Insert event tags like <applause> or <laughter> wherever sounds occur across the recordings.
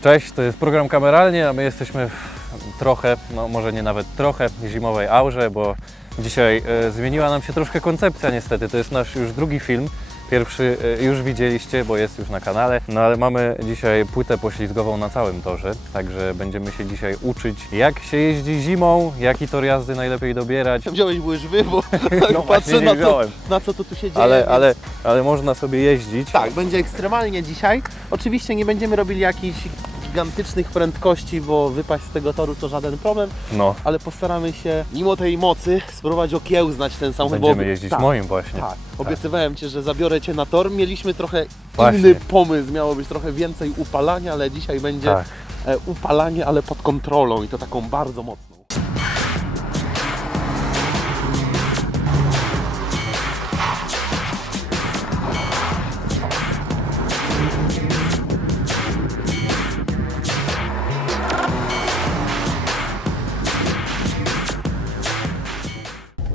Cześć, to jest program kameralnie, a my jesteśmy w trochę, no może nie nawet trochę, zimowej aurze, bo dzisiaj e, zmieniła nam się troszkę koncepcja niestety. To jest nasz już drugi film. Pierwszy e, już widzieliście, bo jest już na kanale, no ale mamy dzisiaj płytę poślizgową na całym torze, także będziemy się dzisiaj uczyć jak się jeździ zimą, jaki tor jazdy najlepiej dobierać, Wziąłeś łyżwy, bo <laughs> No patrzę właśnie, nie na to, na co to tu się dzieje. ale, więc- ale, ale można sobie jeździć. Tak, będzie ekstremalnie dzisiaj. Oczywiście nie będziemy robili jakichś gigantycznych prędkości, bo wypaść z tego toru to żaden problem, No, ale postaramy się mimo tej mocy spróbować okiełznać ten samochód. bo- będziemy jeździć tak, moim właśnie. Tak, obiecywałem Ci, że zabiorę Cię na tor. Mieliśmy trochę Właśnie. inny pomysł, miało być trochę więcej upalania, ale dzisiaj będzie Tak. e, upalanie, ale pod kontrolą i to taką bardzo mocną.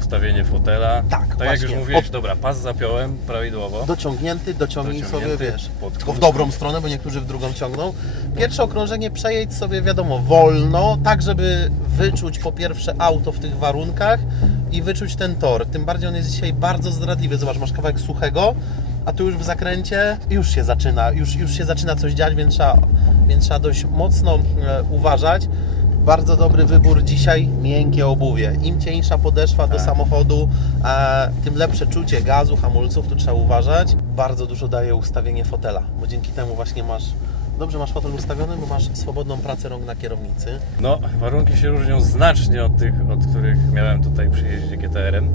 Ustawienie fotela. Tak, Tak jak już właśnie. mówiłeś, O- dobra, pas zapiąłem prawidłowo. Dociągnięty, dociągnij Dociągnięty sobie, wiesz, pod tylko w kółko. dobrą stronę, bo niektórzy w drugą ciągną. Pierwsze okrążenie przejedź sobie, wiadomo, wolno, tak żeby wyczuć po pierwsze auto w tych warunkach i wyczuć ten tor. Tym bardziej on jest dzisiaj bardzo zdradliwy. Zobacz, masz kawałek suchego, a tu już w zakręcie już się zaczyna, już, już się zaczyna coś dziać, więc trzeba, więc trzeba dość mocno e, uważać. Bardzo dobry wybór dzisiaj, miękkie obuwie. Im cieńsza podeszwa do Tak. samochodu, e, tym lepsze czucie gazu, hamulców, tu trzeba uważać. Bardzo dużo daje ustawienie fotela, bo dzięki temu właśnie masz, dobrze masz fotel ustawiony, bo masz swobodną pracę rąk na kierownicy. No, warunki się różnią znacznie od tych, od których miałem tutaj przy jeździe GTR-em.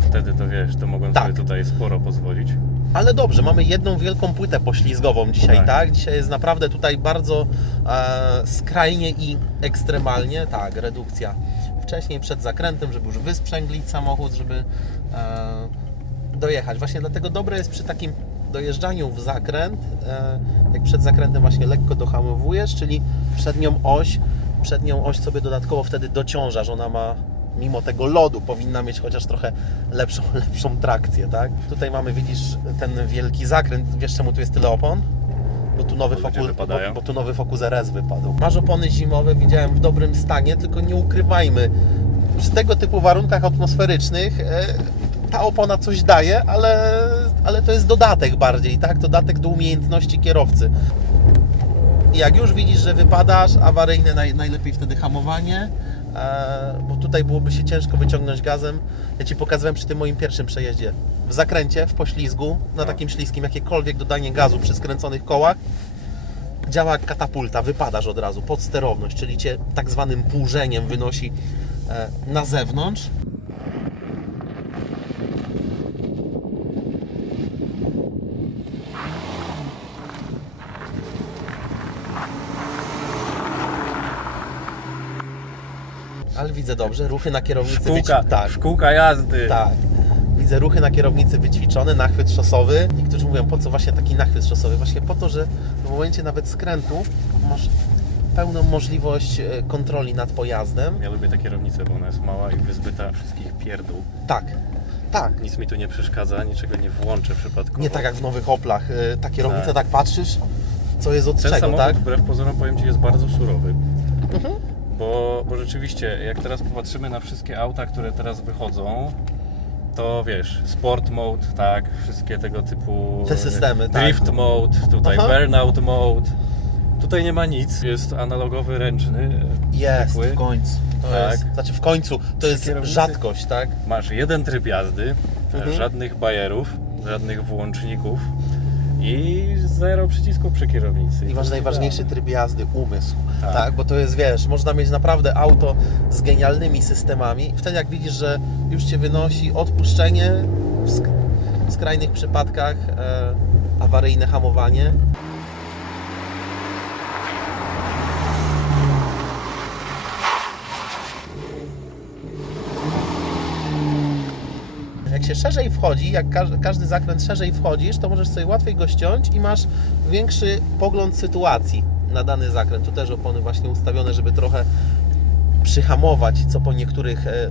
Wtedy to wiesz, to mogłem Tak. sobie tutaj sporo pozwolić. Ale dobrze, mamy jedną wielką płytę poślizgową dzisiaj, tak? Tak. Dzisiaj jest naprawdę tutaj bardzo e, skrajnie i ekstremalnie, tak, redukcja. Wcześniej przed zakrętem, żeby już wysprzęglić samochód, żeby e, dojechać. Właśnie dlatego dobre jest przy takim dojeżdżaniu w zakręt, e, jak przed zakrętem właśnie lekko dohamowujesz, czyli przednią oś, przednią oś sobie dodatkowo wtedy dociążasz, ona ma mimo tego lodu powinna mieć chociaż trochę lepszą, <laughs> lepszą trakcję, tak? Tutaj mamy, widzisz, ten wielki zakręt, wiesz czemu tu jest tyle opon? Bo tu nowy Focus, bo, bo tu nowy Focus RS wypadł. Masz opony zimowe, widziałem w dobrym stanie, tylko nie ukrywajmy, przy tego typu warunkach atmosferycznych e, ta opona coś daje, ale, ale to jest dodatek bardziej, tak? Dodatek do umiejętności kierowcy. I jak już widzisz, że wypadasz, awaryjne naj, najlepiej wtedy hamowanie, bo tutaj byłoby się ciężko wyciągnąć gazem. Ja Ci pokazywałem przy tym moim pierwszym przejeździe. W zakręcie, w poślizgu, na takim śliskim, jakiekolwiek dodanie gazu przy skręconych kołach, działa jak katapulta, wypadasz od razu pod sterowność, czyli Cię tak zwanym płużeniem wynosi e, na zewnątrz. Widzę dobrze, ruchy na kierownicy Szkółka, tak, szkółka jazdy. tak. Widzę ruchy na kierownicy wyćwiczone, nachwyt szosowy. Niektórzy mówią, po co właśnie taki nachwyt szosowy? Właśnie po to, że w momencie nawet skrętu masz pełną możliwość e, kontroli nad pojazdem. Ja lubię tę kierownicę, bo ona jest mała i wyzbyta wszystkich pierdół. Tak, tak. Nic mi tu nie przeszkadza, niczego nie włączę przypadkowo. Nie tak jak w nowych Oplach. E, Ta kierownica Tak. tak patrzysz, co jest od Ten czego, samochód, tak? wbrew pozorom, powiem Ci, jest bardzo surowy. Mhm. Bo, bo rzeczywiście, jak teraz popatrzymy na wszystkie auta, które teraz wychodzą, to wiesz, sport mode, tak, wszystkie tego typu Te systemy, tak. drift mode, tutaj Aha. burnout mode. Tutaj nie ma nic, jest analogowy, ręczny. Jest, zwykły. w końcu. To Tak. jest, znaczy w końcu, to jest kierownicy- rzadkość, tak? Masz jeden tryb jazdy, Mhm. żadnych bajerów, żadnych włączników i zero przycisków przy kierownicy. I masz najważniejszy tryb jazdy, umysł. Tak. Tak. Bo to jest, wiesz, można mieć naprawdę auto z genialnymi systemami. Wtedy jak widzisz, że już Cię wynosi odpuszczenie, w, sk- w skrajnych przypadkach e, awaryjne hamowanie. Się szerzej wchodzi, jak każ- każdy zakręt szerzej wchodzisz, to możesz sobie łatwiej go ściąć i masz większy pogląd sytuacji na dany zakręt. Tu też opony właśnie ustawione, żeby trochę przyhamować, co po niektórych e,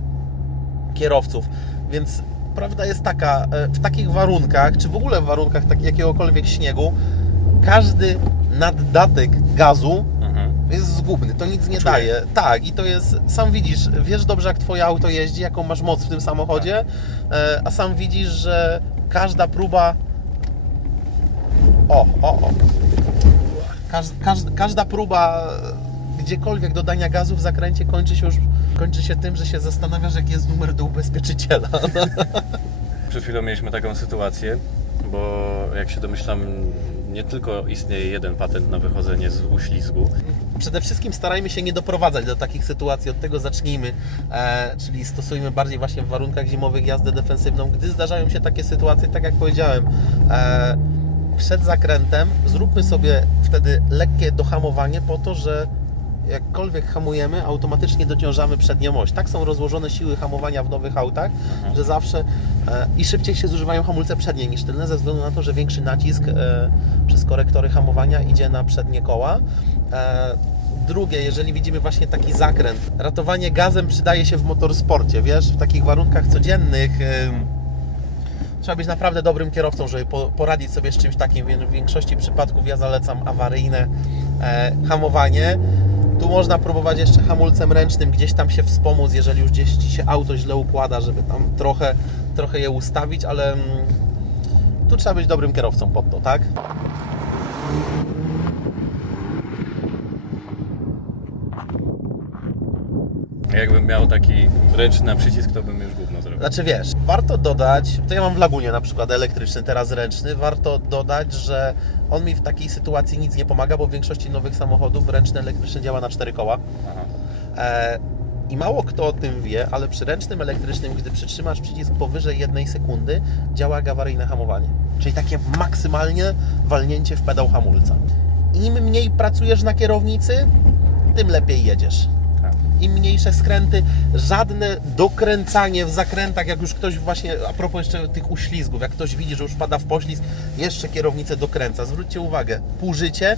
kierowców. Więc prawda jest taka, e, w takich warunkach, czy w ogóle w warunkach tak, jakiegokolwiek śniegu, każdy naddatek gazu. Jest zgubny, to nic nie Czuję. daje. Tak, i to jest, sam widzisz, wiesz dobrze jak twoje auto jeździ, jaką masz moc w tym samochodzie, e, a sam widzisz, że każda próba o, o, o. Każ, każ, każda próba e, gdziekolwiek dodania gazu w zakręcie kończy się już kończy się tym, że się zastanawiasz, jaki jest numer do ubezpieczyciela. <laughs> Przed chwilą mieliśmy taką sytuację, bo jak się domyślam, nie tylko istnieje jeden patent na wychodzenie z uślizgu. Przede wszystkim starajmy się nie doprowadzać do takich sytuacji, od tego zacznijmy, e, czyli stosujmy bardziej właśnie w warunkach zimowych jazdę defensywną. Gdy zdarzają się takie sytuacje, tak jak powiedziałem, e, przed zakrętem zróbmy sobie wtedy lekkie dohamowanie po to, że jakkolwiek hamujemy, automatycznie dociążamy przednią oś. Tak są rozłożone siły hamowania w nowych autach, że zawsze e, i szybciej się zużywają hamulce przednie niż tylne, ze względu na to, że większy nacisk e, przez korektory hamowania idzie na przednie koła. E, drugie, jeżeli widzimy właśnie taki zakręt, ratowanie gazem przydaje się w motorsporcie, wiesz, w takich warunkach codziennych. em, Trzeba być naprawdę dobrym kierowcą, żeby po, poradzić sobie z czymś takim. Więc W większości przypadków ja zalecam awaryjne e, hamowanie. Tu można próbować jeszcze hamulcem ręcznym gdzieś tam się wspomóc, jeżeli już gdzieś Ci się auto źle układa, żeby tam trochę, trochę je ustawić, ale mm, tu trzeba być dobrym kierowcą pod to, tak? Jakbym miał taki ręczny przycisk, to bym już zrobił. Znaczy wiesz, warto dodać, to ja mam w Lagunie na przykład elektryczny, teraz ręczny, warto dodać, że on mi w takiej sytuacji nic nie pomaga, bo w większości nowych samochodów ręczny elektryczny działa na cztery koła. E, I mało kto o tym wie, ale przy ręcznym elektrycznym, gdy przytrzymasz przycisk powyżej jednej sekundy, działa jak awaryjne hamowanie. Czyli takie maksymalnie walnięcie w pedał hamulca. Im mniej pracujesz na kierownicy, tym lepiej jedziesz. Im mniejsze skręty, żadne dokręcanie w zakrętach, jak już ktoś właśnie, a propos jeszcze tych uślizgów, jak ktoś widzi, że już pada w poślizg, jeszcze kierownicę dokręca. Zwróćcie uwagę, pół życie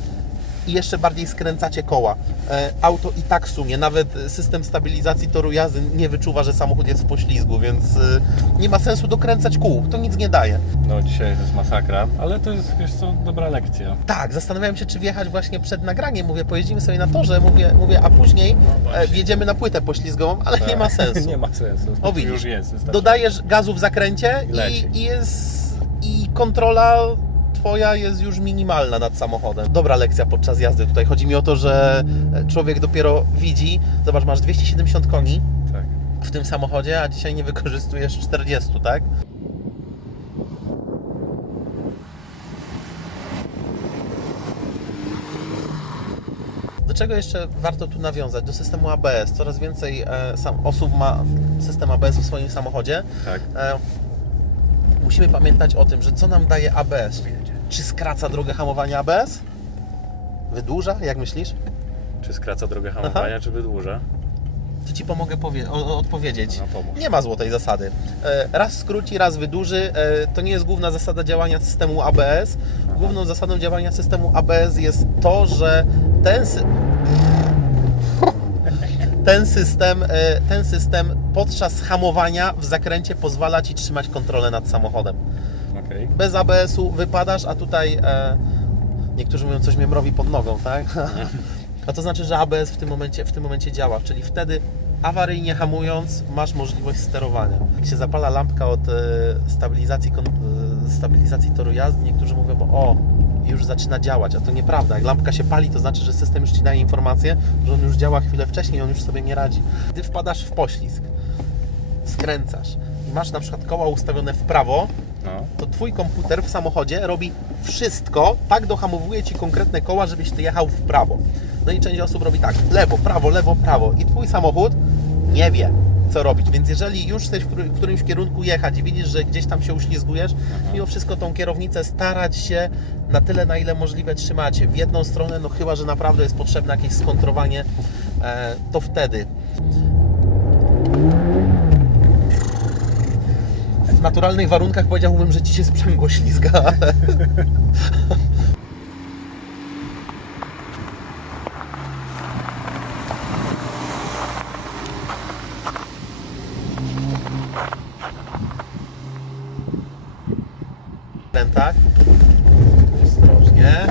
i jeszcze bardziej skręcacie koła. E, auto i tak sumie, nawet system stabilizacji toru jazdy nie wyczuwa, że samochód jest w poślizgu, więc e, nie ma sensu dokręcać kół, to nic nie daje. No dzisiaj to jest masakra, ale to jest, wiesz co, dobra lekcja. Tak, zastanawiałem się, czy wjechać właśnie przed nagraniem. Mówię, pojeździmy sobie na torze, mówię, mówię a później No e, wjedziemy na płytę poślizgową, ale nie ma sensu. <laughs> nie ma sensu. O, widzisz. już jest. wystarczy. Dodajesz gazu w zakręcie I i, i jest i kontrola twoja jest już minimalna nad samochodem. Dobra lekcja podczas jazdy tutaj. Chodzi mi o to, że człowiek dopiero widzi, zobacz, masz 270 koni Tak. w tym samochodzie, a dzisiaj nie wykorzystujesz 40, tak? Do czego jeszcze warto tu nawiązać? Do systemu ABS. Coraz więcej e, sam, osób ma system ABS w swoim samochodzie. Tak. E, musimy pamiętać o tym, że co nam daje ABS? Czy skraca drogę hamowania ABS? Wydłuża? Jak myślisz? Czy skraca drogę hamowania, czy wydłuża? To Ci pomogę powie- o- o- odpowiedzieć. No pomóż. Nie ma złotej zasady. E, Raz skróci, raz wydłuży. E, To nie jest główna zasada działania systemu ABS. Główną zasadą działania systemu ABS jest to, że ten, sy- <laughs> ten, system, e, ten system podczas hamowania w zakręcie pozwala Ci trzymać kontrolę nad samochodem. Okej. Bez ABS-u wypadasz, a tutaj e, niektórzy mówią, coś mnie mrowi pod nogą, tak? <laughs> A to znaczy, że ABS w tym momencie, w tym momencie działa, czyli wtedy awaryjnie hamując masz możliwość sterowania. Jak się zapala lampka od e, stabilizacji, kon- e, stabilizacji toru jazdy, niektórzy mówią, o, już zaczyna działać, a to nieprawda. Jak lampka się pali, to znaczy, że system już Ci daje informację, że on już działa chwilę wcześniej, on już sobie nie radzi. Gdy wpadasz w poślizg, skręcasz i masz na przykład koła ustawione w prawo, No. to Twój komputer w samochodzie robi wszystko, tak dohamowuje Ci konkretne koła, żebyś Ty jechał w prawo. No i część osób robi tak, lewo, prawo, lewo, prawo i Twój samochód nie wie, co robić. Więc jeżeli już chcesz w który- w którymś kierunku jechać i widzisz, że gdzieś tam się uślizgujesz, mimo wszystko tą kierownicę starać się na tyle, na ile możliwe trzymać w jedną stronę, no chyba, że naprawdę jest potrzebne jakieś skontrowanie, e, to wtedy. W naturalnych warunkach powiedziałbym, że Ci się sprzęgło ślizga, zakrętach. Ostrożnie.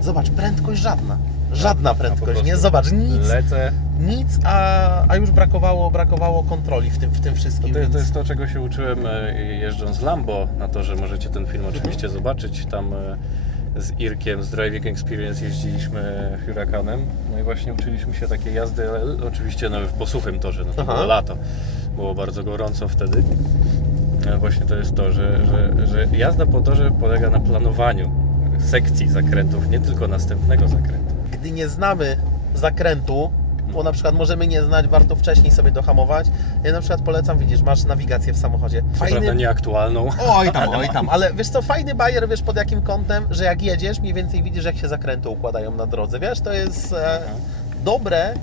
Zobacz, prędkość żadna. Żadna prędkość, nie? Zobacz, nic, Lecę. Nic, a, a już brakowało, brakowało kontroli w tym, w tym wszystkim. To, jest- to więc- jest to, czego się uczyłem e, jeżdżąc Lambo na to, że możecie ten film oczywiście zobaczyć. Tam e, z Irkiem z Driving Experience jeździliśmy Huracanem. No i właśnie uczyliśmy się takiej jazdy, oczywiście no, po suchym torze, no to Aha. było lato. Było bardzo gorąco wtedy. Ale właśnie to jest to, że, że, że jazda po torze polega na planowaniu sekcji zakrętów, nie tylko następnego zakrętu. gdy nie znamy zakrętu, bo na przykład możemy nie znać, warto wcześniej sobie dohamować. Ja na przykład polecam, widzisz, masz nawigację w samochodzie. Co prawda nieaktualną. Oj tam, <laughs> oj tam, ale wiesz co, fajny bajer, wiesz pod jakim kątem, że jak jedziesz, mniej więcej widzisz jak się zakręty układają na drodze, wiesz, to jest e, dobre,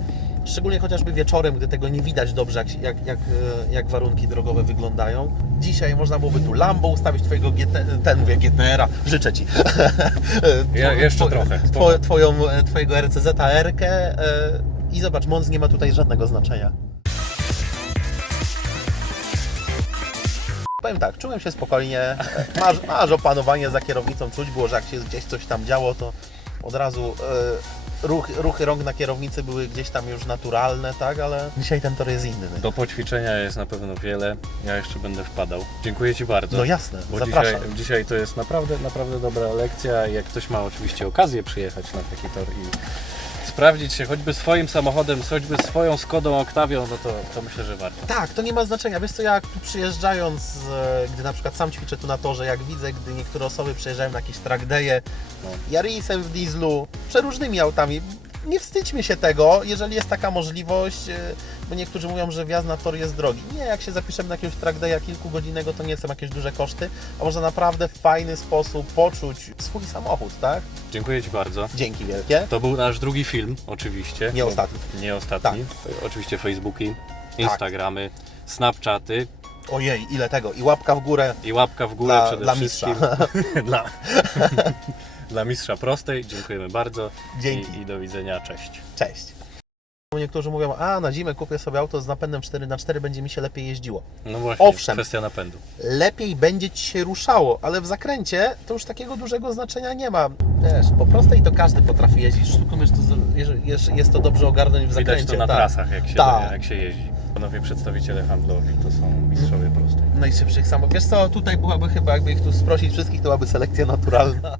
szczególnie chociażby wieczorem, gdy tego nie widać dobrze, jak, jak, jak, e, jak warunki drogowe wyglądają. Dzisiaj można byłoby tu Lambo ustawić, twojego GT, ten mówię GTR-a, życzę Ci. <laughs> Ja- jeszcze Two- trochę, Two, twoją, e, twojego RCZ-R-kę e, i zobacz, Mons nie ma tutaj żadnego znaczenia. Powiem tak, czułem się spokojnie. Masz, masz opanowanie za kierownicą, czuć było, że jak się gdzieś coś tam działo, to od razu e, ruch, ruchy rąk na kierownicy były gdzieś tam już naturalne, tak? Ale dzisiaj ten tor jest inny. Do poćwiczenia jest na pewno wiele. Ja jeszcze będę wpadał. Dziękuję Ci bardzo. No jasne, Bo zapraszam. dzisiaj, dzisiaj to jest naprawdę, naprawdę dobra lekcja. Jak ktoś ma oczywiście okazję przyjechać na taki tor i sprawdzić się choćby swoim samochodem, choćby swoją Skodą Octavią, no to, to myślę, że warto. Tak, to nie ma znaczenia. Wiesz co, ja tu przyjeżdżając, e, gdy na przykład sam ćwiczę tu na torze, jak widzę, gdy niektóre osoby przyjeżdżają na jakieś track day'e, No. Yarisem w dieslu, przeróżnymi autami. Nie wstydźmy się tego, jeżeli jest taka możliwość, e, bo niektórzy mówią, że wjazd na tor jest drogi. Nie, jak się zapiszemy na jakiegoś track day'a kilkugodzinnego, to nie są jakieś duże koszty, a można naprawdę w fajny sposób poczuć swój samochód, tak? Dziękuję Ci bardzo. Dzięki wielkie. To był nasz drugi film, oczywiście. Nie ostatni. Nie ostatni. Oczywiście Facebooki, Instagramy, Snapchaty Ojej, ile tego. I łapka w górę. i łapka w górę Dla- przede dla wszystkim. <laughs> <laughs> dla, <laughs> dla mistrza prostej. Dziękujemy bardzo. Dzięki. I, I do widzenia. Cześć. Cześć. Niektórzy mówią, a na zimę kupię sobie auto z napędem 4x4, będzie mi się lepiej jeździło. No właśnie, Owszem. kwestia napędu. Lepiej będzie Ci się ruszało, ale w zakręcie to już takiego dużego znaczenia nie ma. Wiesz, po prostej to każdy potrafi jeździć, sztuką jest jest, jest to dobrze ogarnąć w zakręcie. Widać to na tak. trasach, jak się, Tak. jak się jeździ. Panowie przedstawiciele handlowi to są mistrzowie prostej. Najszybszych samo. Wiesz co, tutaj byłaby chyba, jakby ich tu sprosić wszystkich, to byłaby selekcja naturalna. <laughs>